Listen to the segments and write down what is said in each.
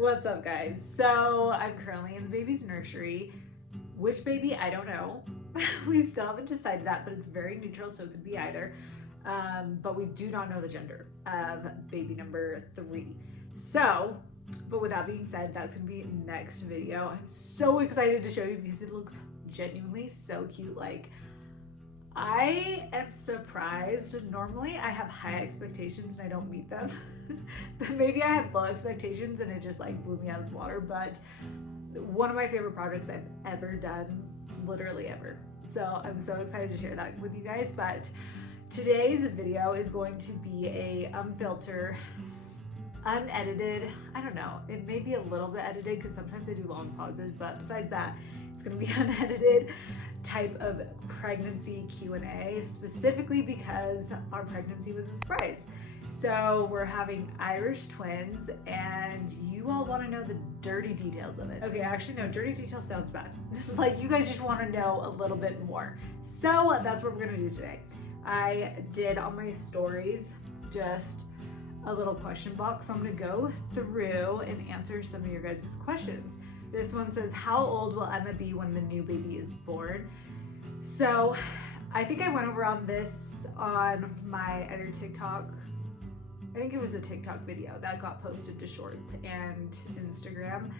What's up, guys? So I'm currently in the baby's nursery. Which baby, I don't know. We still haven't decided that, but it's very neutral, so it could be either. But we do not know the gender of baby number 3. So, but with that being said, that's gonna be next video. I'm so excited to show you because it looks genuinely so cute. Like, I am surprised. Normally I have high expectations and I don't meet them. Maybe I had low expectations and it just like blew me out of the water, but one of my favorite projects I've ever done, literally ever. So I'm so excited to share that with you guys. But today's video is going to be a unfiltered, unedited, I don't know, it may be a little bit edited because sometimes I do long pauses, but besides that, it's going to be unedited type of pregnancy Q&A, specifically because our pregnancy was a surprise. So we're having Irish twins and you all want to know the dirty details of it. Okay, actually no, dirty details sounds bad. Like, you guys just want to know a little bit more. So that's what we're going to do today. I did on my stories just a little question box. So I'm going to go through and answer some of your guys' questions. This one says, how old will Emma be when the new baby is born? So I think I went over on this on my other TikTok. I think it was a TikTok video that got posted to Shorts and Instagram,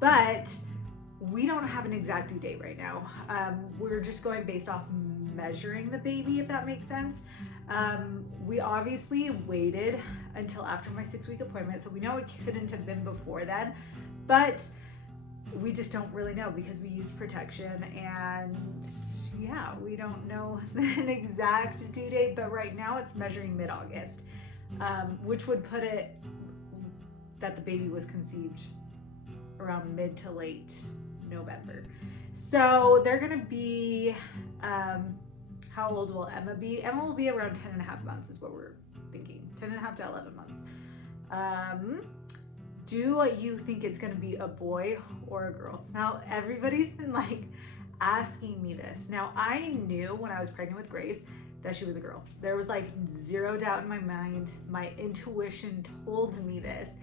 but we don't have an exact due date right now. We're just going based off measuring the baby, if that makes sense. We obviously waited until after my 6-week appointment, so we know it couldn't have been before then, but we just don't really know because we used protection, and yeah, we don't know an exact due date, but right now it's measuring mid-August, which would put it that the baby was conceived around mid to late November. So they're gonna be, how old will Emma be? Emma will be around 10 and a half months is what we're thinking, 10 and a half to 11 months. Do you think it's gonna be a boy or a girl? Now, everybody's been like asking me this. Now, I knew when I was pregnant with Grace that she was a girl. There was like zero doubt in my mind. My intuition told me this,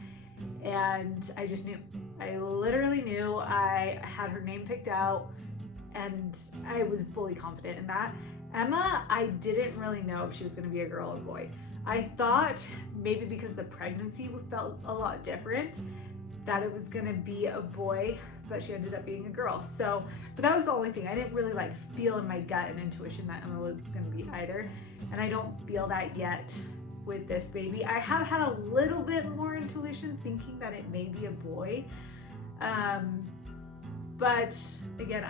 and I just knew. I literally knew. I had her name picked out, and I was fully confident in that. Emma, I didn't really know if she was gonna be a girl or a boy. I thought maybe because the pregnancy felt a lot different that it was gonna be a boy, but she ended up being a girl. So, but that was the only thing. I didn't really like feel in my gut and intuition that Emma was gonna be either. And I don't feel that yet with this baby. I have had a little bit more intuition thinking that it may be a boy. But again,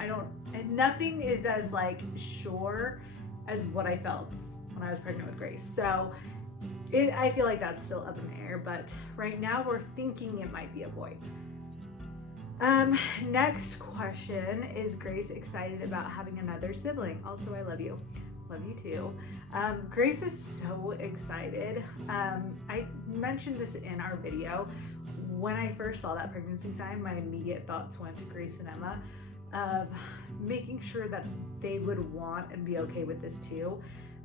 nothing is as like sure as what I felt when I was pregnant with Grace. So I feel like that's still up in the air, but right now we're thinking it might be a boy. Next question, is Grace excited about having another sibling? Also, I love you. Love you too. Grace is so excited. I mentioned this in our video. When I first saw that pregnancy sign, my immediate thoughts went to Grace and Emma of making sure that they would want and be okay with this too,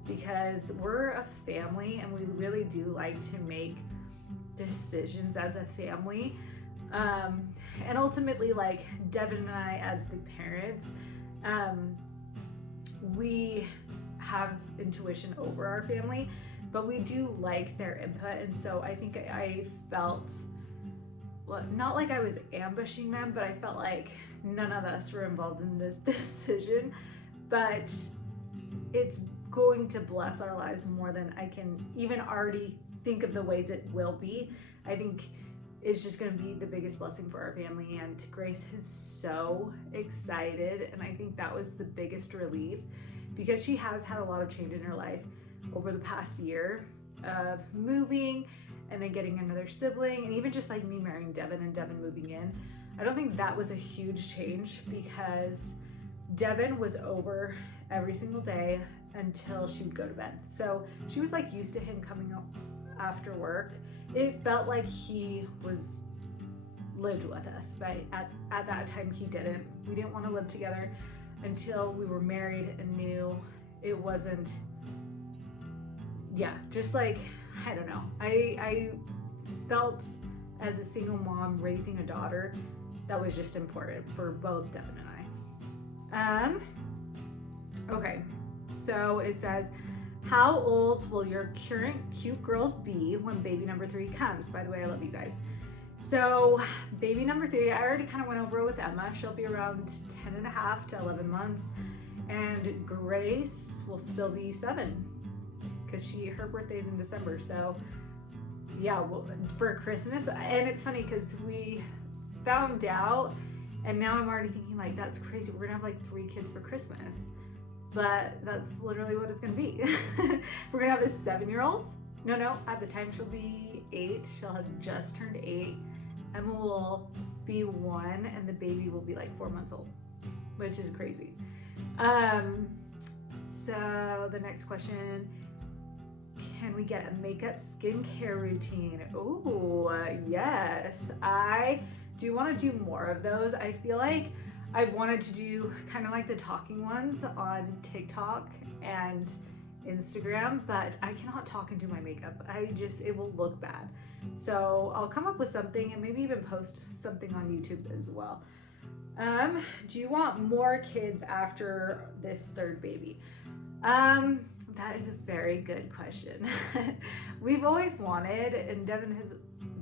because we're a family and we really do like to make decisions as a family. And ultimately, like Devin and I as the parents, we have intuition over our family, but we do like their input. And so I think I felt, well, not like I was ambushing them, but I felt like none of us were involved in this decision, but it's going to bless our lives more than I can even already think of the ways it will be. I think it's just going to be the biggest blessing for our family, and Grace is so excited, and I think that was the biggest relief because she has had a lot of change in her life over the past year of moving and then getting another sibling, and even just like me marrying Devin and Devin moving in. I don't think that was a huge change because Devin was over every single day until she would go to bed. So she was like used to him coming up after work. It felt like he lived with us, but at that time he didn't. We didn't want to live together until we were married and knew it wasn't, just like, I don't know. I felt as a single mom raising a daughter, that was just important for both Devin and I. Okay, so it says, how old will your current cute girls be when baby number 3 comes? By the way, I love you guys. So baby number 3, I already kind of went over it with Emma. She'll be around 10 and a half to 11 months. And Grace will still be 7 because her birthday is in December. So yeah, for Christmas. And it's funny because we found out and now I'm already thinking like, that's crazy. We're gonna have like 3 kids for Christmas. But that's literally what it's gonna be. We're gonna have a 7-year-old. No, at the time she'll be 8. She'll have just turned 8. Emma will be 1 and the baby will be like 4 months old, which is crazy. So the next question, can we get a makeup skincare routine? Oh, yes. I do want to do more of those. I feel like I've wanted to do kind of like the talking ones on TikTok and Instagram, but I cannot talk and do my makeup. It will look bad. So I'll come up with something and maybe even post something on YouTube as well. Do you want more kids after this 3rd baby? That is a very good question. We've always wanted, and Devin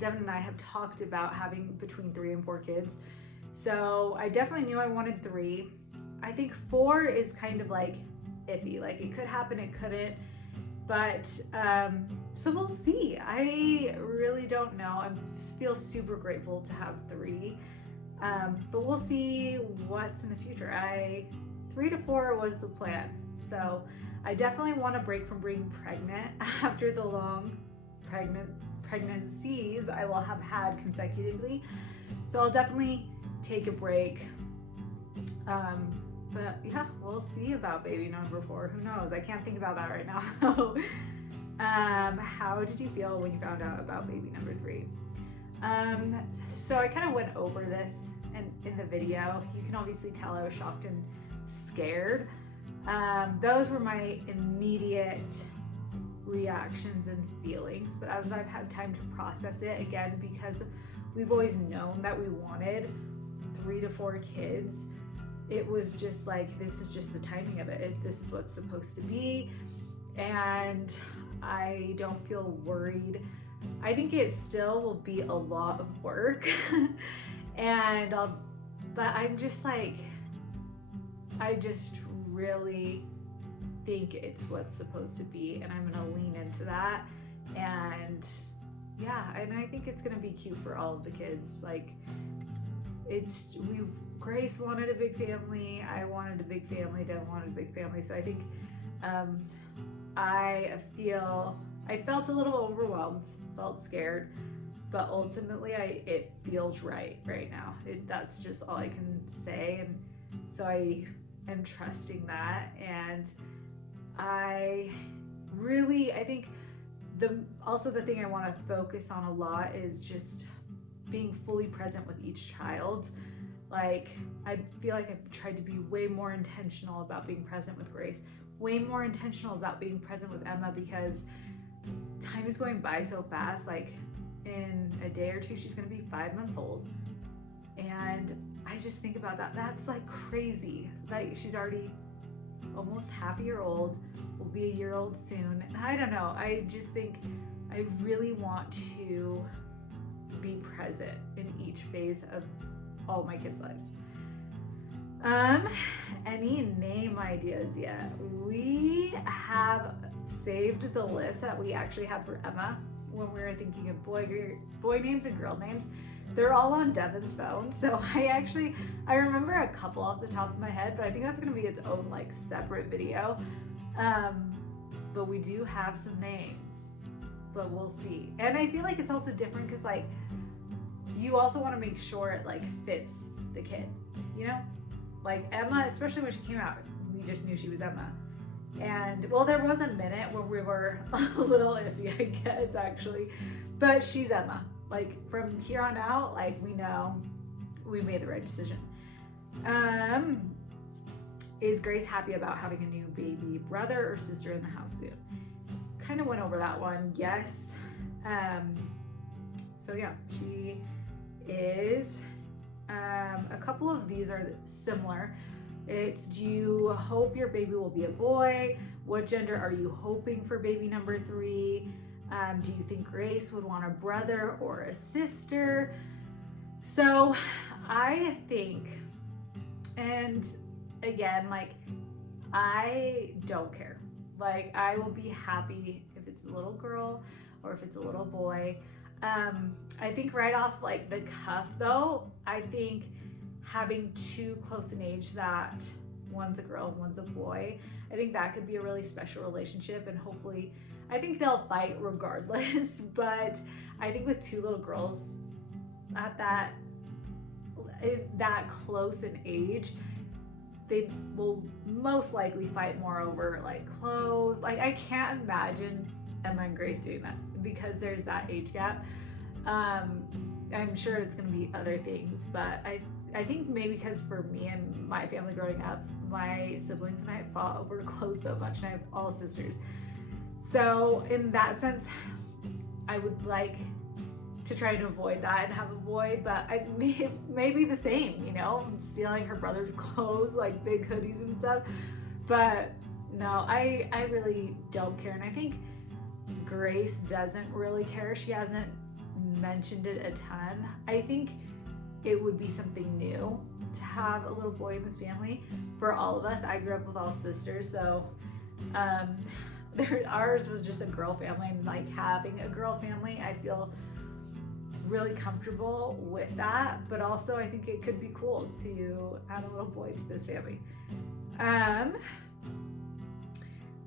and I have talked about having between 3 and 4 kids. So I definitely knew I wanted 3. I think 4 is kind of like iffy. Like it could happen, it couldn't. But so we'll see. I really don't know. I feel super grateful to have 3. But we'll see what's in the future. 3 to 4 was the plan. So I definitely want a break from being pregnant after the long pregnancies I will have had consecutively. So I'll definitely take a break. But yeah, we'll see about baby number 4. Who knows? I can't think about that right now. How did you feel when you found out about baby number 3? So I kind of went over this in the video. You can obviously tell I was shocked and scared. Those were my immediate reactions and feelings, but as I've had time to process it, again, because we've always known that we wanted 3 to 4 kids, it was just like, this is just the timing of it. This is what's supposed to be, and I don't feel worried. I think it still will be a lot of work, but I'm just like, I just really think it's what's supposed to be, and I'm gonna lean into that. And yeah, and I think it's gonna be cute for all of the kids. Like Grace wanted a big family, I wanted a big family, Devin wanted a big family. So I think I felt a little overwhelmed, felt scared, but ultimately it feels right now. That's just all I can say, and so I am trusting that. And I think the thing I want to focus on a lot is just being fully present with each child. Like, I feel like I've tried to be way more intentional about being present with Grace, way more intentional about being present with Emma, because time is going by so fast. Like in a day or 2, she's gonna be 5 months old. And I just think about that. That's like crazy. Like, she's already almost half a year old, will be a year old soon. And I don't know, I just think I really want to be present in each phase of all my kids' lives. Any name ideas yet? We have saved the list that we actually had for Emma when we were thinking of boy names and girl names. They're all on Devin's phone, so I remember a couple off the top of my head, but I think that's gonna be its own like separate video. But we do have some names, but we'll see. And I feel like it's also different because like you also want to make sure it like fits the kid, you know? Like Emma, especially when she came out, we just knew she was Emma. And well, there was a minute where we were a little iffy, I guess, actually, but she's Emma. Like from here on out, like we know we made the right decision. Is Grace happy about having a new baby brother or sister in the house soon? Kind of went over that one. Yes. So yeah, she is. A couple of these are similar. It's, do you hope your baby will be a boy? What gender are you hoping for baby number 3? Do you think Grace would want a brother or a sister? So I think, and again, like, I don't care. Like, I will be happy if it's a little girl or if it's a little boy. I think right off like the cuff though, I think having too close an age that one's a girl and one's a boy, I think that could be a really special relationship, and hopefully, I think they'll fight regardless, but I think with 2 little girls at that close in age, they will most likely fight more over like clothes. Like, I can't imagine Emma and Grace doing that because there's that age gap. I'm sure it's going to be other things, but I think maybe because for me and my family growing up, my siblings and I fought over clothes so much, and I have all sisters. So in that sense, I would like to try to avoid that and have a boy, but I may be the same, you know, stealing her brother's clothes, like big hoodies and stuff. But no, I really don't care. And I think Grace doesn't really care. She hasn't mentioned it a ton. I think it would be something new to have a little boy in this family for all of us. I grew up with all sisters, so ours was just a girl family, and like having a girl family, I feel really comfortable with that. But also I think it could be cool to add a little boy to this family.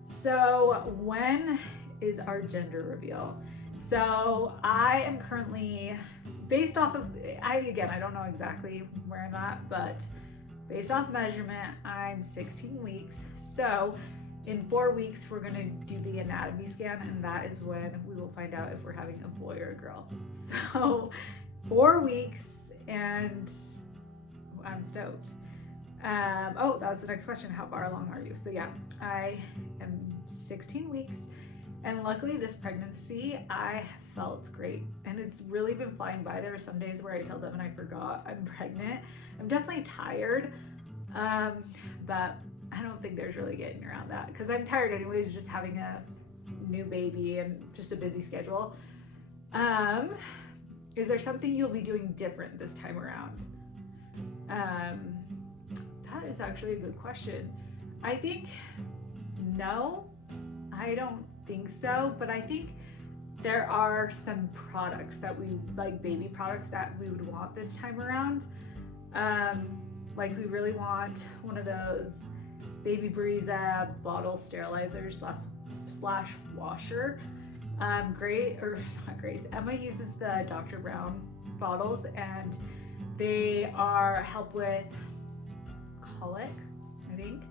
So when is our gender reveal? So I am currently, based off of, I don't know exactly where I'm at, but based off measurement, I'm 16 weeks. So in 4 weeks, we're gonna do the anatomy scan, and that is when we will find out if we're having a boy or a girl. So 4 weeks, and I'm stoked. Oh, that was the next question. How far along are you? So yeah, I am 16 weeks. And luckily this pregnancy, I felt great, and it's really been flying by. There are some days where I tell them and I forgot I'm pregnant. I'm definitely tired, but I don't think there's really getting around that because I'm tired anyways, just having a new baby and just a busy schedule. Is there something you'll be doing different this time around? That is actually a good question. I think no, I don't think so, but I think there are some products that we like, baby products that we would want this time around. Like we really want one of those Baby Breeza bottle sterilizers slash washer. Emma uses the Dr. Brown bottles, and they help with colic, I think.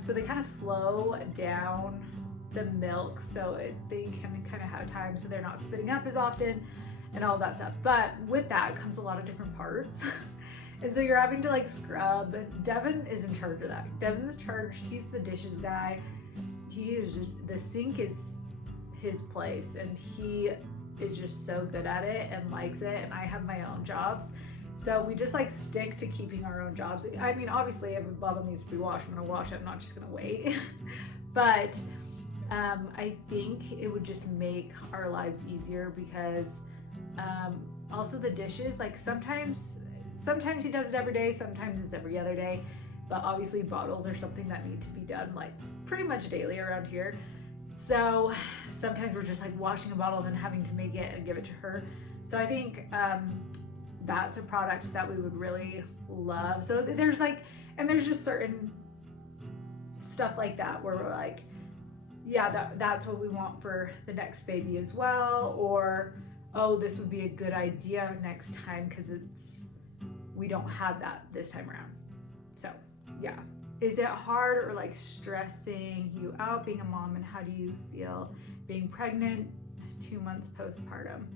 So they kind of slow down the milk so they can kind of have time, so they're not spitting up as often and all that stuff. But with that comes a lot of different parts. And so you're having to like scrub. Devin is in charge of that. Devin's in charge. He's the dishes guy. The sink is his place, and he is just so good at it and likes it. And I have my own jobs. So we just like stick to keeping our own jobs. I mean, obviously if a bottle needs to be washed, I'm gonna wash it. I'm not just gonna wait. But I think it would just make our lives easier because also the dishes, like sometimes he does it every day, sometimes it's every other day, but obviously bottles are something that need to be done like pretty much daily around here. So sometimes we're just like washing a bottle and then having to make it and give it to her. So I think that's a product that we would really love. So there's like, and there's just certain stuff like that where we're like, yeah, that's what we want for the next baby as well. Or, oh, this would be a good idea next time because we don't have that this time around. So yeah. Is it hard or like stressing you out being a mom, and how do you feel being pregnant 2 months postpartum?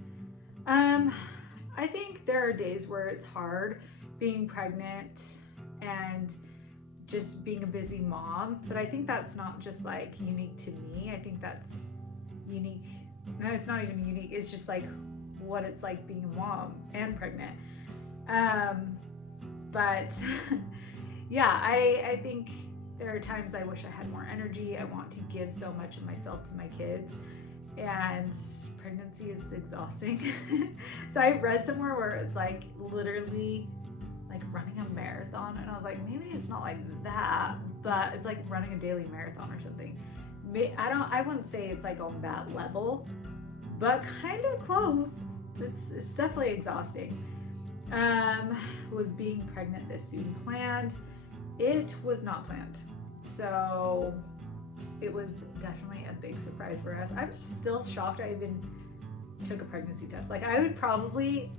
I think there are days where it's hard being pregnant and just being a busy mom, but I think that's not just like unique to me. I think that's unique. No, it's not even unique. It's just like what it's like being a mom and pregnant. But yeah, I think there are times I wish I had more energy. I want to give so much of myself to my kids, and pregnancy is exhausting. So I read somewhere where it's like literally like running a marathon, and I was like, maybe it's not like that, but it's like running a daily marathon or something. I wouldn't say it's like on that level, but kind of close. It's definitely exhausting. Was being pregnant this soon planned? It was not planned. So it was definitely a big surprise for us. I'm still shocked I even took a pregnancy test. Like, I would probably,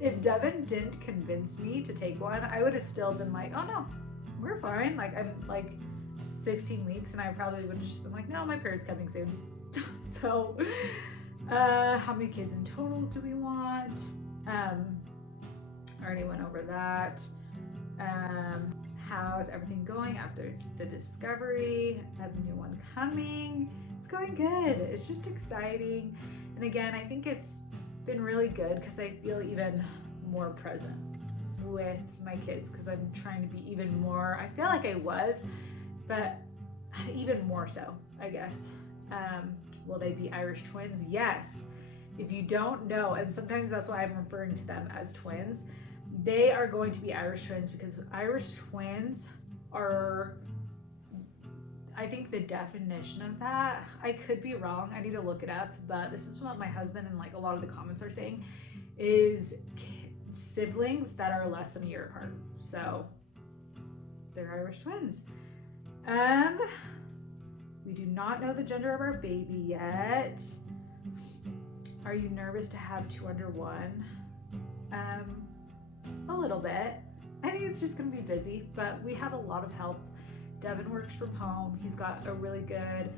if Devin didn't convince me to take one, I would have still been like, oh no, we're fine. Like, I'm like 16 weeks, and I probably would have just been like, no, my period's coming soon. So, how many kids in total do we want? Already went over that. How's everything going after the discovery? I have a new one coming. It's going good. It's just exciting. And again, I think it's been really good because I feel even more present with my kids, because I'm trying to be even more, I feel like I was, but even more so, I guess. Will they be Irish twins? Yes. If you don't know, and sometimes that's why I'm referring to them as twins, they are going to be Irish twins, because Irish twins are, I think the definition of that, I could be wrong, I need to look it up, but this is what my husband and like a lot of the comments are saying, is siblings that are less than a year apart. So they're Irish twins. We do not know the gender of our baby yet. Are you nervous to have two under one? A little bit. I think it's just gonna be busy, but we have a lot of help. Devin works from home. He's got a really good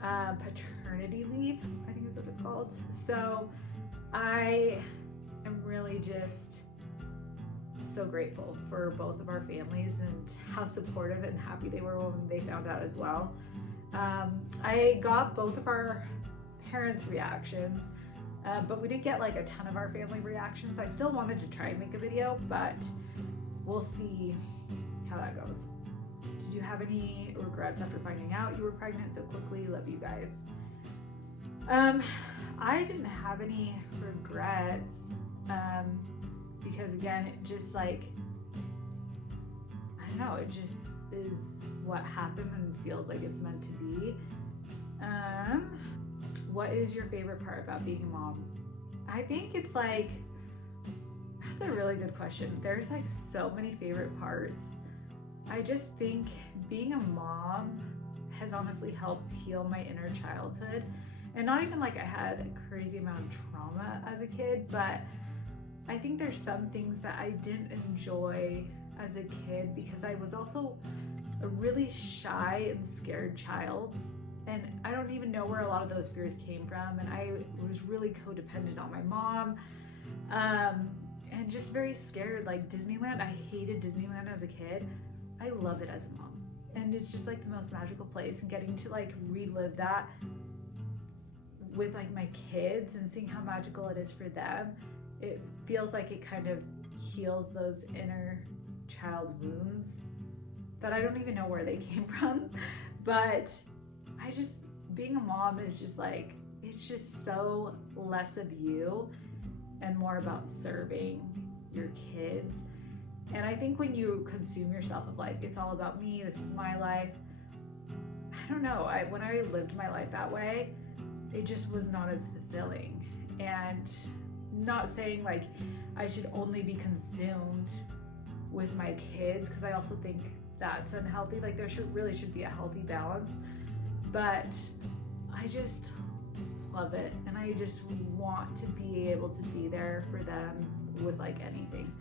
paternity leave, I think is what it's called. So I am really just so grateful for both of our families and how supportive and happy they were when they found out as well. I got both of our parents' reactions, but we didn't get like a ton of our family reactions. I still wanted to try and make a video, but we'll see how that goes. Did you have any regrets after finding out you were pregnant so quickly? Love you guys. I didn't have any regrets, because again, it just like, I don't know, it just is what happened and feels like it's meant to be. What is your favorite part about being a mom? I think it's like, that's a really good question. There's like so many favorite parts. I just think being a mom has honestly helped heal my inner childhood. And not even like I had a crazy amount of trauma as a kid, but I think there's some things that I didn't enjoy as a kid because I was also a really shy and scared child. And I don't even know where a lot of those fears came from. And I was really codependent on my mom, and just very scared. Like Disneyland, I hated Disneyland as a kid. I love it as a mom. And it's just like the most magical place, and getting to like relive that with like my kids and seeing how magical it is for them. It feels like it kind of heals those inner child wounds that I don't even know where they came from. But I just, being a mom is just like, it's just so less of you and more about serving your kids. And I think when you consume yourself of like, it's all about me, this is my life, I don't know, when I lived my life that way, it just was not as fulfilling. And not saying like I should only be consumed with my kids, because I also think that's unhealthy. Like there really should be a healthy balance. But I just love it, and I just want to be able to be there for them with like anything.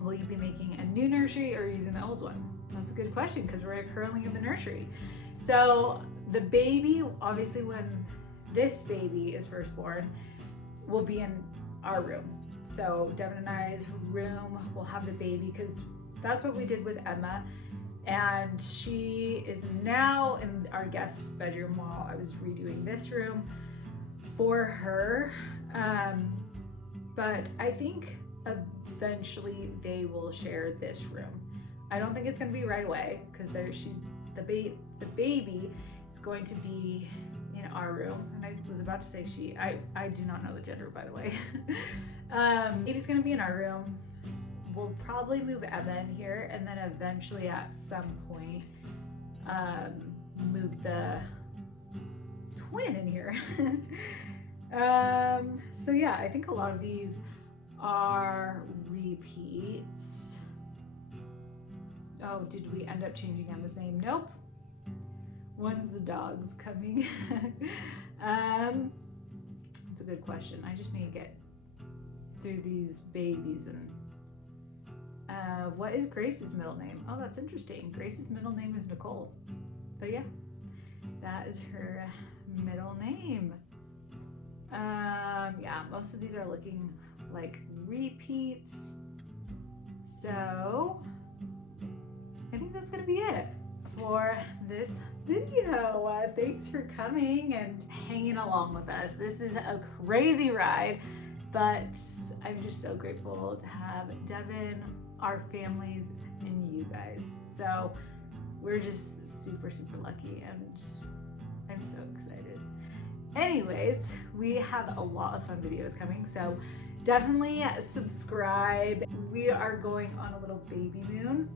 Will you be making a new nursery or using the old one? That's a good question, because we're currently in the nursery. So the baby, obviously when this baby is first born, will be in our room. So Devin and I's room will have the baby, because that's what we did with Emma. And she is now in our guest bedroom while I was redoing this room for her. But I think eventually they will share this room. I don't think it's gonna be right away because the baby is going to be in our room. And I was about to say she. I do not know the gender, by the way. Baby's gonna be in our room. We'll probably move Evan here, and then eventually at some point move the twin in here. So yeah, I think a lot of these are repeats. Oh, did we end up changing Emma's name? Nope. When's the dogs coming? That's a good question. I just need to get through these babies. And what is Grace's middle name? Oh, that's interesting. Grace's middle name is Nicole. But yeah, that is her middle name. Yeah, most of these are looking like repeats. So I think that's gonna be it for this video. Thanks for coming and hanging along with us. This is a crazy ride, but I'm just so grateful to have Devin, our families, and you guys. So we're just super, super lucky, and I'm so excited. Anyways, we have a lot of fun videos coming, so definitely subscribe. We are going on a little baby moon.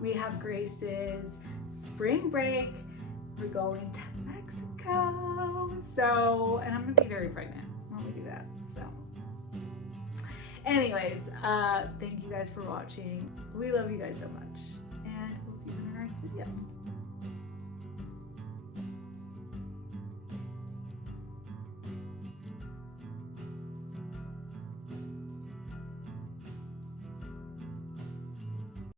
We have Grace's spring break. We're going to Mexico. So, and I'm gonna be very pregnant when we do that. So anyways, thank you guys for watching. We love you guys so much, and we'll see you in the next video.